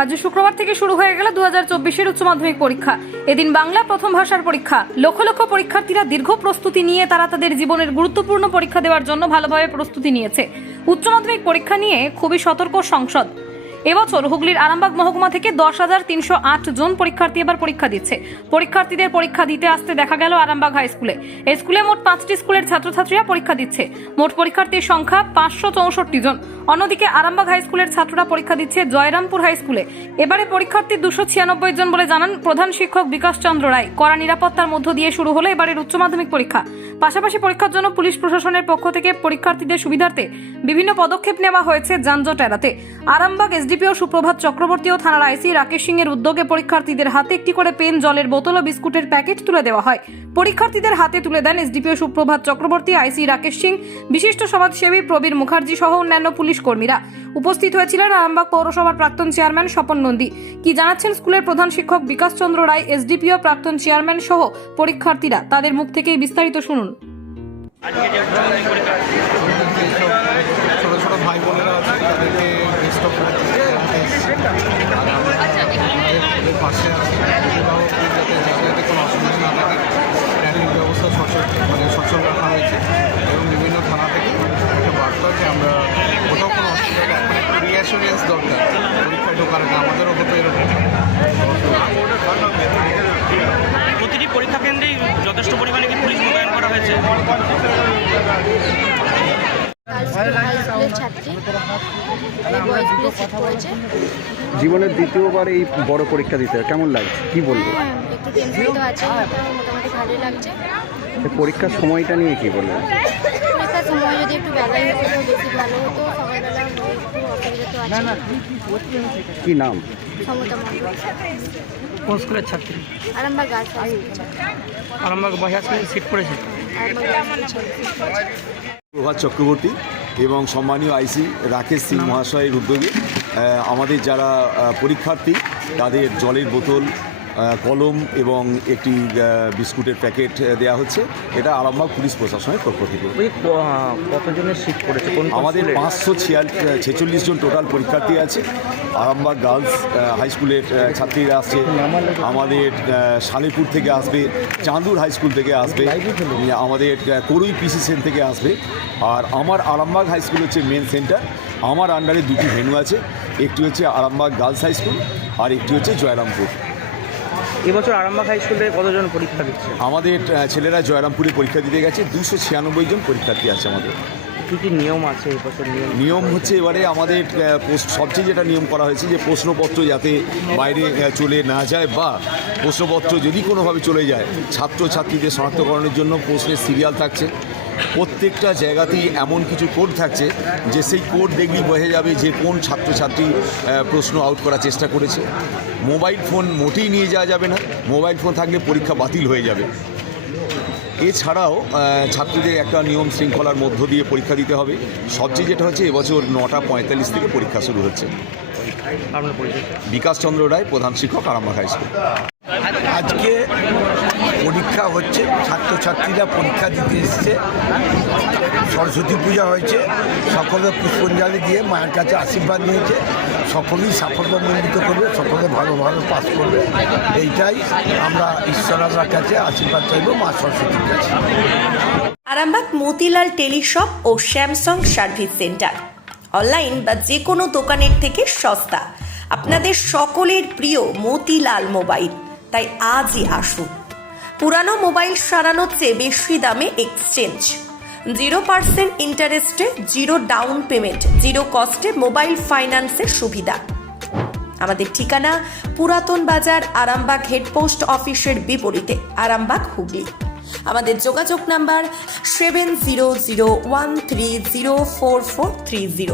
আজ শুক্রবার থেকে শুরু হয়ে গেল 2024-এর উচ্চ মাধ্যমিক পরীক্ষা। এদিন বাংলা প্রথম ভাষার পরীক্ষা। লক্ষ লক্ষ পরীক্ষার্থীরা দীর্ঘ প্রস্তুতি নিয়ে তারা তাদের জীবনের গুরুত্বপূর্ণ পরীক্ষা দেওয়ার জন্য ভালোভাবে প্রস্তুতি নিয়েছে। উচ্চ মাধ্যমিক পরীক্ষা নিয়ে খুবই সতর্ক সংসদ। এবছর হুগলির আরামবাগ মহকুমা থেকে 10,308 জন পরীক্ষার্থী এবার পরীক্ষা দিচ্ছে। পরীক্ষার্থীদের পরীক্ষা দিতে আসতে দেখা গেল আরামবাগ হাই স্কুলে। এই স্কুলে মোট 5টি স্কুলের ছাত্রছাত্রীরা পরীক্ষা দিচ্ছে। মোট পরীক্ষার্থীর সংখ্যা 564 জন। অন্যদিকে আরামবাগ হাই স্কুলের ছাত্ররা পরীক্ষা দিচ্ছে জয়রামপুর হাই স্কুলে। এবারে পরীক্ষার্থী 296 জন বলে জানান প্রধান শিক্ষক বিকাশ চন্দ্র রায়। কড়া নিরাপত্তার মধ্য দিয়ে শুরু হলো এবারের উচ্চ মাধ্যমিক পরীক্ষা। পাশাপাশি পরীক্ষার জন্য পুলিশ প্রশাসনের পক্ষ থেকে পরীক্ষার্থীদের সুবিধার্থে বিভিন্ন পদক্ষেপ নেওয়া হয়েছে যানজট এড়াতে। আরামবাগ এসডিপিও সুপ্রভাত চক্রবর্তী ও থানার আইসি রাকেশ সিং এর উদ্যোগে পরীক্ষার্থীদের হাতে একটি করে পেন, জলের বোতল ও বিস্কুটের প্যাকেট তুলে দেওয়া হয়। পরীক্ষার্থীদের হাতে তুলে দেন এসডিপিও সুপ্রভাত চক্রবর্তী, আইসি রাকেশ সিং, বিশিষ্ট সমাজসেবী প্রবীর মুখার্জি সহ অন্যান্য পুলিশ কর্মীরা। উপস্থিত হয়েছিলেন আরামবাগ পৌরসভার প্রাক্তন চেয়ারম্যান স্বপন নন্দী। কি জানাচ্ছেন স্কুলের প্রধান শিক্ষক বিকাশ চন্দ্র রায়, এসডিপিও প্রাক্তন চেয়ারম্যান সহ পরীক্ষার্থীরা, তাদের মুখ থেকেই বিস্তারিত শুনুন। ছোট ছোট ভাই বোনেরা আছে তাদেরকে পাশে আছে যাতে যাতায়াতে কোনো অসুবিধা না থাকে ট্রেনিং ব্যবস্থা সচল রাখা হয়েছে এবং বিভিন্ন থানা থেকে একটা বার্তা যে আমরা কোথাও কোনো অসুবিধা এখন একটা রিঅ্যাসুরেন্স দরকার পরীক্ষায় ঢোকার আগে আমাদেরও হতো এরকম। প্রতিটি পরীক্ষা কেন্দ্রেই যথেষ্ট পরিমাণে কি পুলিশ মোতায়েন করা হয়েছে? জীবনের দ্বিতীয়বার এই বড় পরীক্ষা দিতে কেমন লাগছে, কি বলবো? একটু টেনশন তো আছে, মোটামুটি ভালোই লাগছে। পরীক্ষার সময়টা নিয়ে কি বলবেন? পরীক্ষার সময় যদি একটু বেলায় হতো বেশি ভালো হতো, সকালবেলা একটু অসুবিধা তো আছে। কি নাম? সমতা মন্ডল। কোন স্কুলের ছাত্রী? আরামবাগ গার্লস হাই স্কুল ছাত্রী। আরামবাগ বয়েজ স্কুলে সিট পড়েছে। আরামবাগ গার্লস হাই স্কুল ছাত্রী। প্রভাত চক্রবর্তী এবং সম্মানীয় আইসি রাকেশ সিং মহাশয়ের উদ্যোগে আমাদের যারা পরীক্ষার্থী তাদের জলের বোতল, কলম এবং একটি বিস্কুটের প্যাকেট দেওয়া হচ্ছে। এটা আরামবাগ পুলিশ প্রশাসনের পক্ষ থেকে। কতজনের সিট পড়েছে? আমাদের 546 জন টোটাল পরীক্ষার্থী আছে। আরামবাগ গার্লস হাই স্কুলের ছাত্রীরা আসছে, আমাদের সালেপুর থেকে আসবে, চাঁদুর হাই স্কুল থেকে আসবে, আমাদের করুই পিসি সেন থেকে আসবে। আর আমার আরামবাগ হাই স্কুল হচ্ছে মেন সেন্টার। আমার আন্ডারে দুটি ভেন্যু আছে, একটি হচ্ছে আরামবাগ গার্লস হাই স্কুল আর একটি হচ্ছে জয়রামপুর। এবছর আরামবাগ হাই স্কুলে কতজন পরীক্ষা দিচ্ছে? আমাদের ছেলেরা জয়রামপুরে পরীক্ষা দিতে গেছে। 296 জন পরীক্ষার্থী আছে আমাদের। কী কী নিয়ম আছে এবছর? নিয়ম হচ্ছে এবারে আমাদের সবচেয়ে যেটা নিয়ম করা হয়েছে যে প্রশ্নপত্র যাতে বাইরে চলে না যায়, বা প্রশ্নপত্র যদি কোনোভাবে চলে যায় ছাত্রছাত্রীদের শনাক্তকরণের জন্য প্রশ্নের সিরিয়াল থাকছে। প্রত্যেকটা জায়গাতেই এমন কিছু কোড থাকছে যে সেই কোড দেখলেই বোঝা যাবে যে কোন ছাত্রছাত্রী প্রশ্ন আউট করার চেষ্টা করেছে। মোবাইল ফোন মোটেই নিয়ে যাওয়া যাবে না, মোবাইল ফোন থাকলে পরীক্ষা বাতিল হয়ে যাবে। এছাড়াও ছাত্রীদের একটা নিয়ম শৃঙ্খলার মধ্য দিয়ে পরীক্ষা দিতে হবে। সবচেয়ে যেটা হচ্ছে এবছর 9:45 থেকে পরীক্ষা শুরু হচ্ছে। বিকাশ চন্দ্র রায়, প্রধান শিক্ষক, আরামবাগ হাই স্কুল। আজকে পরীক্ষা হচ্ছে, ছাত্রছাত্রীরা পরীক্ষা দিতে এসছে। সরস্বতী পূজা হয়েছে, সকলে পুষ্পাঞ্জলি দিয়ে মায়ের কাছে আশীর্বাদ নিয়েছে। সকলেই সাফল্যমণ্ডিত করবে, সকলে ভালো ভালো পাস করবে, এইটাই আমরা ঈশ্বরের কাছে আশীর্বাদ চাইব মা সরস্বতীর কাছে। আরামবাগ মতিলাল টেলিশপ ও স্যামসাং সার্ভিস সেন্টার, অনলাইন বা যে কোনো দোকানের থেকে সস্তা। আপনাদের সকলের প্রিয় মতিলাল মোবাইল, তাই আজই আসুন। পুরানো মোবাইল সারানোর চেয়ে বেশি দামে এক্সচেঞ্জ, 0% ইন্টারেস্টে, 0 ডাউন পেমেন্ট, 0 কস্টে মোবাইল ফাইন্যান্সের সুবিধা। আমাদের ঠিকানা পুরাতন বাজার, আরামবাগ হেডপোস্ট অফিসের বিপরীতে, আরামবাগ, হুগলি। আমাদের যোগাযোগ নাম্বার 7001304430।